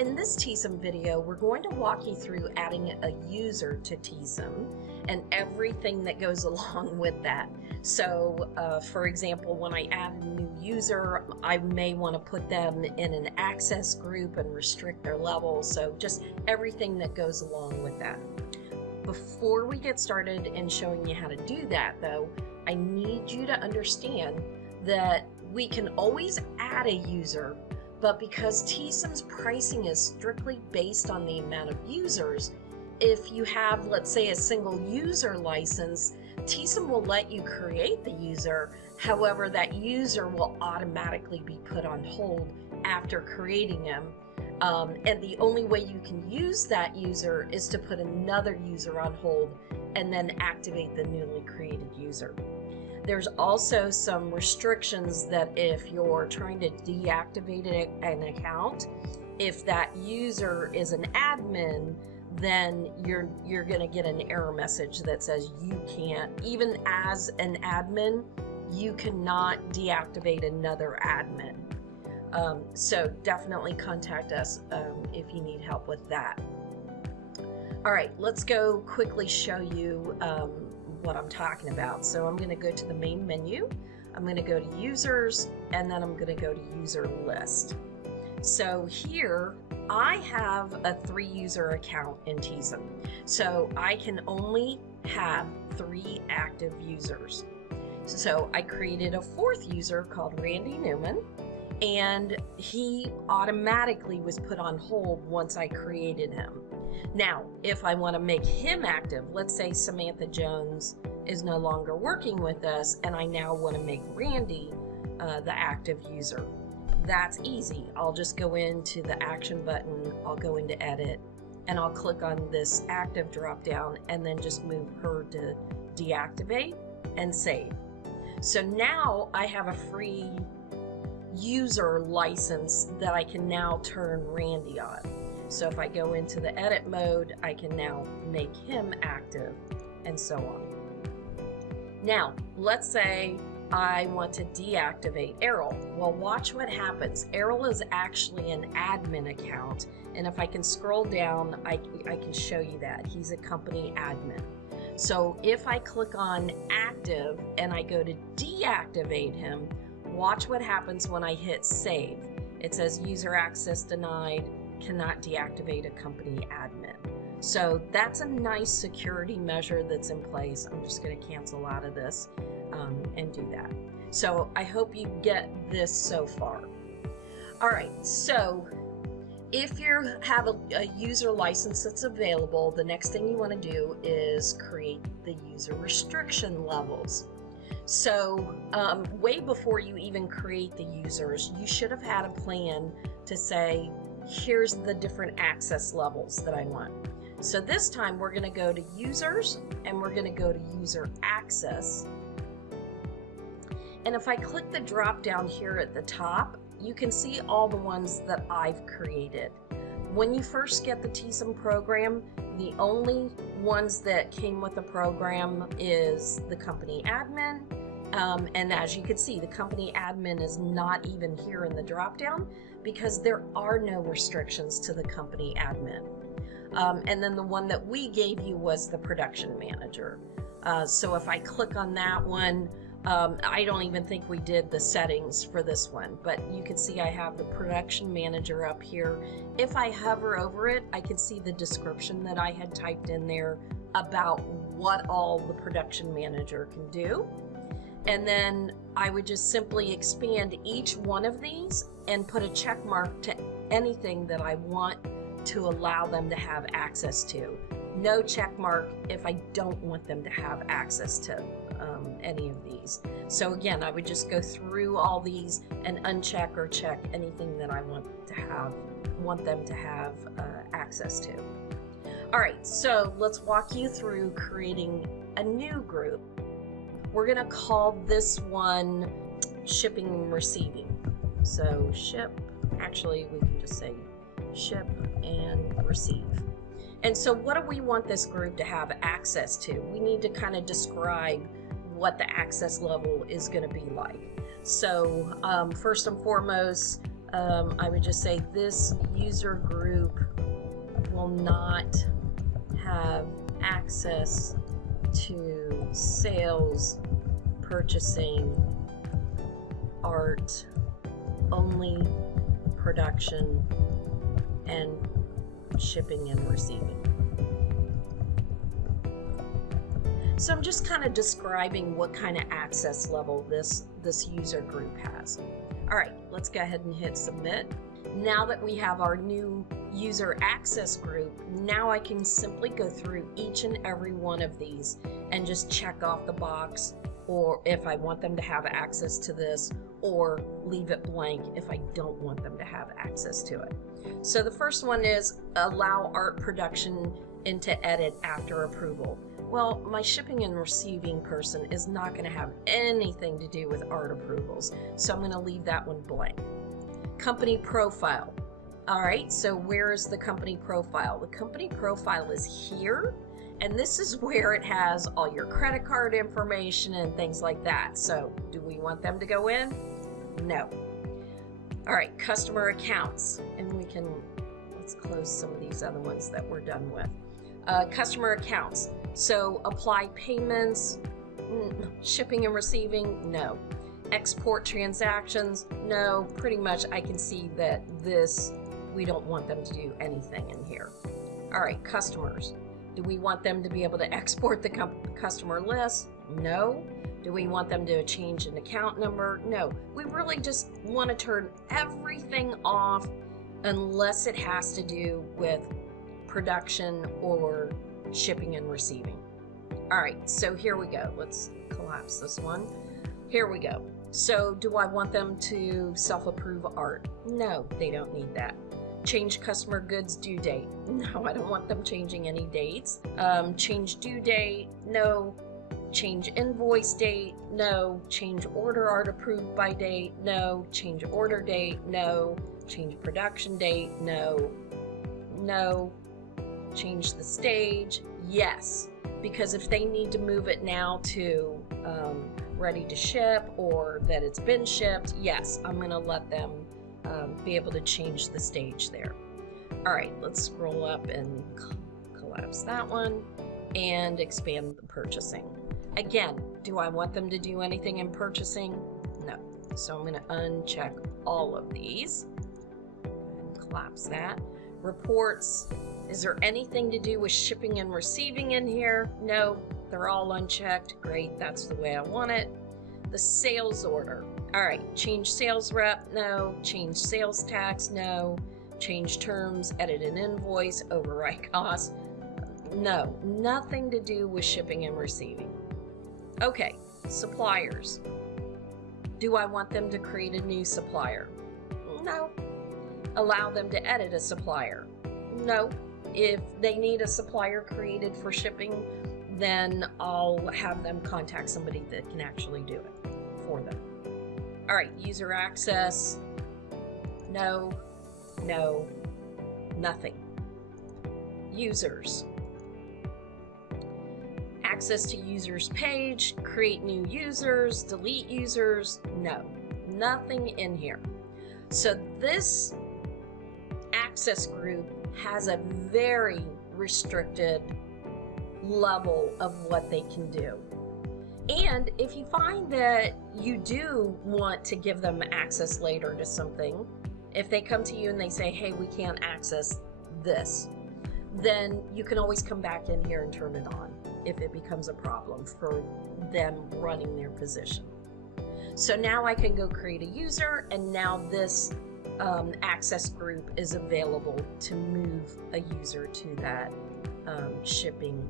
In this Teesom video, we're going to walk you through adding a user to Teesom and everything that goes along with that. So, for example, when I add a new user, I may want to put them in an access group and restrict their level. So just everything that goes along with that. Before we get started in showing you how to do that, though, I need you to understand that we can always add a user, but because Teesom's pricing is strictly based on the amount of users, if you have, let's say, a single user license, Teesom will let you create the user. However, that user will automatically be put on hold after creating him. And the only way you can use that user is to put another user on hold and then activate the newly created user. There's also some restrictions that if you're trying to deactivate an account, if that user is an admin, then you're going to get an error message that says you can't, even as an admin, you cannot deactivate another admin. So definitely contact us if you need help with that. All right, let's go quickly show you what I'm talking about. So I'm going to go to the main menu, I'm going to go to users, and then I'm going to go to user list. So here I have a 3-user account in Teesom, so I can only have 3 active users. So I created a 4th user called Randy Newman, and he automatically was put on hold once I created him. Now, if I want to make him active, let's say Samantha Jones is no longer working with us and I now want to make Randy the active user. That's easy. I'll just go into the action button, I'll go into edit, and I'll click on this active drop down and then just move her to deactivate and save. So now I have a free user license that I can now turn Randy on. So if I go into the edit mode, I can now make him active and so on. Now, let's say I want to deactivate Errol. Well, watch what happens. Errol is actually an admin account, and if I can scroll down, I can show you that. He's a company admin. So if I click on active and I go to deactivate him, watch what happens when I hit save. It says user access denied, cannot deactivate a company admin. So that's a nice security measure that's in place. I'm just going to cancel out of this and do that. So I hope you get this so far. All right, so if you have a user license that's available, the next thing you want to do is create the user restriction levels. So way before you even create the users, you should have had a plan to say, here's the different access levels that I want. So this time we're going to go to users and we're going to go to user access. And if I click the drop down here at the top, you can see all the ones that I've created. When you first get the Teesom program, the only ones that came with the program is the company admin. And as you can see, the company admin is not even here in the drop down because there are no restrictions to the company admin. And then the one that we gave you was the production manager. So if I click on that one, I don't even think we did the settings for this one, but you can see I have the production manager up here. If I hover over it, I can see the description that I had typed in there about what all the production manager can do. And then I would just simply expand each one of these and put a check mark to anything that I want to allow them to have access to. No check mark if I don't want them to have access to any of these. So again, I would just go through all these and uncheck or check anything that I want them to have access to. All right, so let's walk you through creating a new group. We're going to call this one shipping and receiving. So ship, actually we can just say ship and receive. And so what do we want this group to have access to? We need to kind of describe what the access level is going to be like. So first and foremost, I would just say this user group will not have access to sales, purchasing, art, only production, and shipping and receiving. So I'm just kind of describing what kind of access level this user group has. All right, let's go ahead and hit submit. Now that we have our new user access group, now I can simply go through each and every one of these and just check off the box, or if I want them to have access to this, or leave it blank if I don't want them to have access to it. So the first one is allow art production into edit after approval. Well, my shipping and receiving person is not going to have anything to do with art approvals, so I'm going to leave that one blank. Company profile. All right, so where is the company profile? The company profile is here, and this is where it has all your credit card information and things like that. So do we want them to go in? No. All right, customer accounts, and let's close some of these other ones that we're done with. Customer accounts. So apply payments, shipping and receiving, no. Export transactions, no. Pretty much I can see that we don't want them to do anything in here. All right, customers. Do we want them to be able to export the customer list? No. Do we want them to change an account number? No. We really just want to turn everything off unless it has to do with production or shipping and receiving. All right, so here we go. Let's collapse this one. Here we go. So do I want them to self-approve art? No, they don't need that. Change customer goods due date. No, I don't want them changing any dates. Change due date. No. Change invoice date. No. Change order art approved by date. No. Change order date. No. Change production date. No. No. Change the stage. Yes, because if they need to move it now to ready to ship, or that it's been shipped, yes, I'm going to let them be able to change the stage there. All right, let's scroll up and collapse that one and expand the purchasing. Again, do I want them to do anything in purchasing? No. So I'm going to uncheck all of these and collapse that. Reports. Is there anything to do with shipping and receiving in here? No, they're all unchecked. Great, that's the way I want it. The sales order. All right, change sales rep, no. Change sales tax, no. Change terms, edit an invoice, override costs. No, nothing to do with shipping and receiving. Okay, suppliers. Do I want them to create a new supplier? No. Allow them to edit a supplier? No. If they need a supplier created for shipping, then I'll have them contact somebody that can actually do it for them. All right, user access, no, no, nothing. Users. Access to users page, create new users, delete users, no, nothing in here. So this access group has a very restricted level of what they can do. And if you find that you do want to give them access later to something, if they come to you and they say, hey, we can't access this, then you can always come back in here and turn it on if it becomes a problem for them running their position. So now I can go create a user, and now this access group is available to move a user to that shipping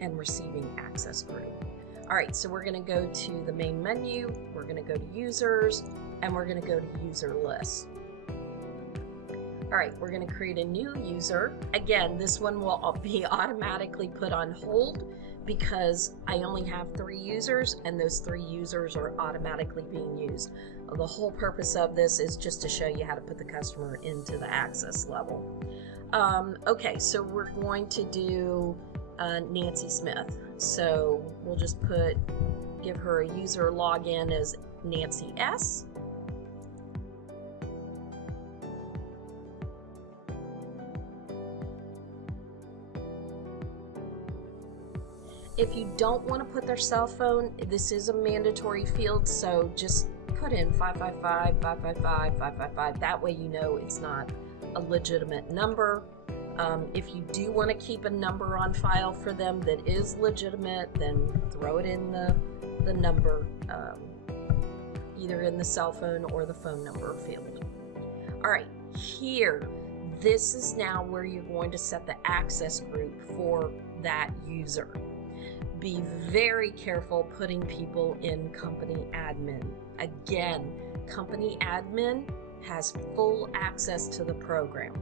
and receiving access group. All right, so we're going to go to the main menu, we're going to go to users, and we're going to go to user list. All right, we're going to create a new user. Again, this one will be automatically put on hold because I only have 3 users, and those 3 users are automatically being used. The whole purpose of this is just to show you how to put the customer into the access level. Okay, so we're going to do Nancy Smith. So we'll just give her a user login as Nancy S. If you don't want to put their cell phone, this is a mandatory field, so just put in 555, 555, 555. That way you know it's not a legitimate number. If you do want to keep a number on file for them that is legitimate, then throw it in the number, either in the cell phone or the phone number field. All right, here, this is now where you're going to set the access group for that user. Be very careful putting people in company admin. Again, company admin has full access to the program.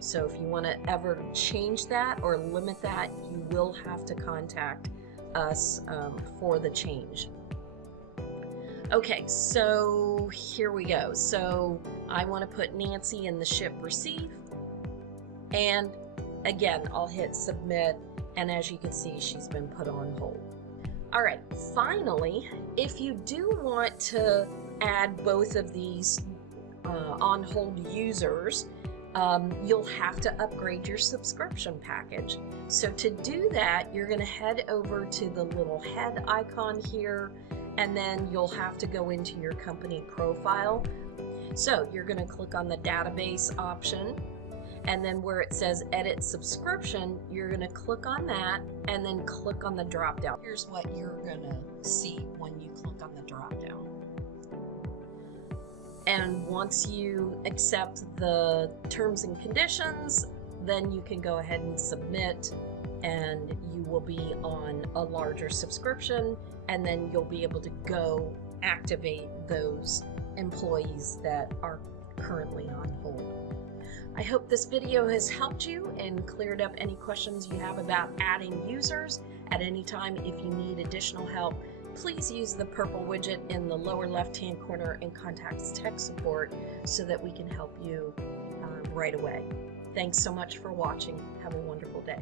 So if you want to ever change that or limit that, you will have to contact us for the change. Okay, so here we go. So I want to put Nancy in the ship receive. And again, I'll hit submit. And as you can see, she's been put on hold. All right, finally, if you do want to add both of these on hold users, you'll have to upgrade your subscription package. So to do that, you're going to head over to the little head icon here, and then you'll have to go into your company profile. So you're going to click on the database option, and then where it says edit subscription, you're going to click on that and then click on the drop down. Here's what you're going to see when you click on the drop down. And once you accept the terms and conditions, then you can go ahead and submit, and you will be on a larger subscription, and then you'll be able to go activate those employees that are currently on hold. I hope this video has helped you and cleared up any questions you have about adding users. At any time, if you need additional help, please use the purple widget in the lower left-hand corner and contact tech support so that we can help you right away. Thanks so much for watching. Have a wonderful day.